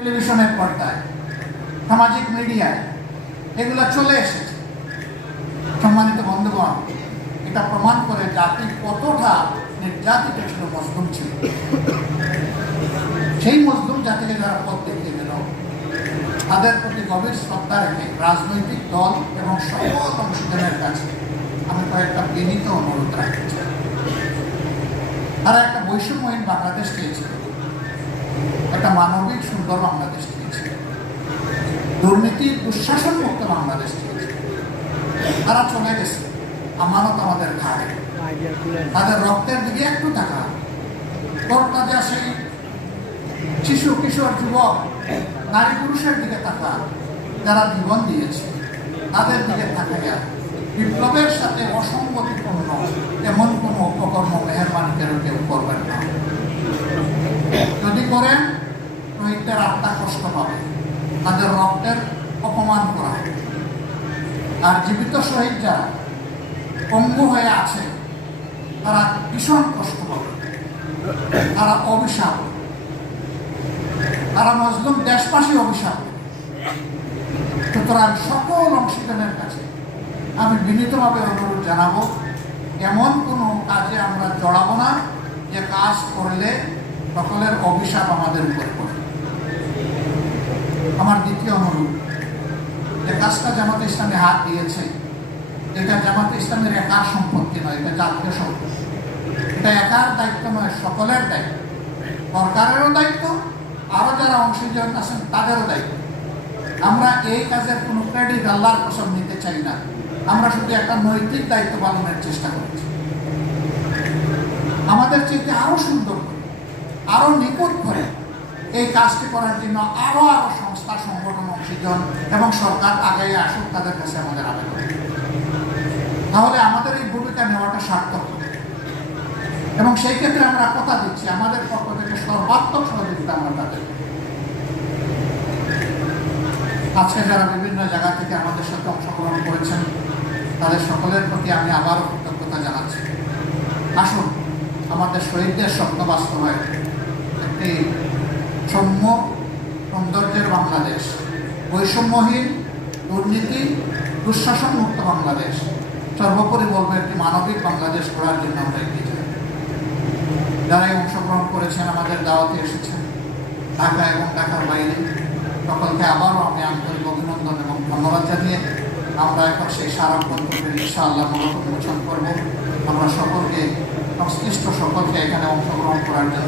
টেলিভিশনের পর্দায়, সামাজিক মিডিয়ায় এগুলো চলে এসেছে। সম্মানিত বন্ধুগণ, এটা প্রমাণ করে জাতি কতটা নির্যাতিত ছিল, মজলুম ছিল। সেই মজলুম জাতিকে যারা পথ দেখিয়ে দিল, তাদের প্রতি গভীর শ্রদ্ধা রেখে রাজনৈতিক দল এবং সকল অংশীদারের কাছে আমি কয়েকটা বিনীত অনুরোধ রাখতে চাই। তারা একটা বৈষম্যহীন বাংলাদেশ চেয়েছিল, একটা মানবিক সুন্দর বাংলাদেশ চেয়েছিল, দুর্নীতির দুঃশাসন মুক্ত বাংলাদেশ চেয়েছিল। তারা চলে গেছে, আমানত আমাদের ঘাড়ে। তাদের রক্তের দিকে একটু তাকা, তাদের সেই শিশু কিশোর যুবক নারী পুরুষের দিকে তাকা, যারা জীবন দিয়েছে তাদের দিকে তাকাইয়া বিপ্লবের সাথে অসঙ্গতিপূর্ণ এমন কোনো অপকর্ম মেহরবানি করে কেউ করবেন না। যদি করেন, শহীদদের আত্মা কষ্ট পাবে, তাদের রক্তের অপমান করা হবে। আর জীবিত শহীদ যারা পঙ্গু হয়ে আছে, তারা ভীষণ কষ্ট পাবে, তারা অভিশাপ, তারা মজলুম দেশবাসী অভিশাপ। সুতরাং সকল অংশীদারের কাছে আমি বিনীতভাবে অনুরোধ জানাবো, এমন কোনো কাজে আমরা জড়াবো না যে কাজ করলে সকলের অভিশাপ আমাদের উপরে পড়ে। আমার দ্বিতীয় অনুরোধ, যে কাজটা জামাতে ইসলামী হাত দিয়েছে, এটা জামাতে ইসলামের একার সম্পত্তি নয়, এটা জাতীয় সম্পত্তি। এটা একার দায়িত্ব নয়, সকলের দায়িত্ব, সরকারেরও দায়িত্ব, আরো যারা অংশীদার আছেন তাদেরও দায়িত্ব। আমরা এই কাজের কোনো ক্রেডিট আল্লাহর কসম নিতে চাই না, আমরা শুধু একটা নৈতিক দায়িত্ব পালনের চেষ্টা করছি। আমাদের চেয়ে আরো সুন্দর করে, আরো নিকট করে এই কাজটি করার জন্য আরো সংস্থা, সংগঠন, অংশীজন এবং সরকার আগে আসুক, তাদের কাছে আমাদের আবেদন। তাহলে আমাদের এই ভূমিকা নেওয়াটা সার্থক হবে। এবং সেই ক্ষেত্রে আমরা কথা দিচ্ছি, আমাদের পক্ষ থেকে সর্বাত্মক সহযোগিতা আমরা তাদের। আজকে যারা বিভিন্ন জায়গা থেকে আমাদের সাথে অংশগ্রহণ করেছেন, তাদের সকলের প্রতি আমি আবারও কৃতজ্ঞতা জানাচ্ছি। আসুন, আমাদের শহীদদের স্বপ্ন বাস্তবায়ন, একটি সৌম্য সৌন্দর্যের বাংলাদেশ, বৈষম্যহীন, দুর্নীতি দুঃশাসন মুক্ত বাংলাদেশ, সর্বোপরি বলবো একটি মানবিক বাংলাদেশ করার জন্য আমরা এগিয়ে যাই। যারা অংশগ্রহণ করেছেন, আমাদের দাওয়াতে এসেছেন, ঢাকা এবং ঢাকার বাইরে, সকলকে আবারও আমি আন্তরিক অভিনন্দন এবং ধন্যবাদ জানিয়ে আমরা এখন সেই সারাপ বন্ধুদের ইনশাআল্লাহ মূলত উন্মোচন করব। আমরা সকলকে, সংশ্লিষ্ট সকলকে এখানে অংশগ্রহণ করার জন্য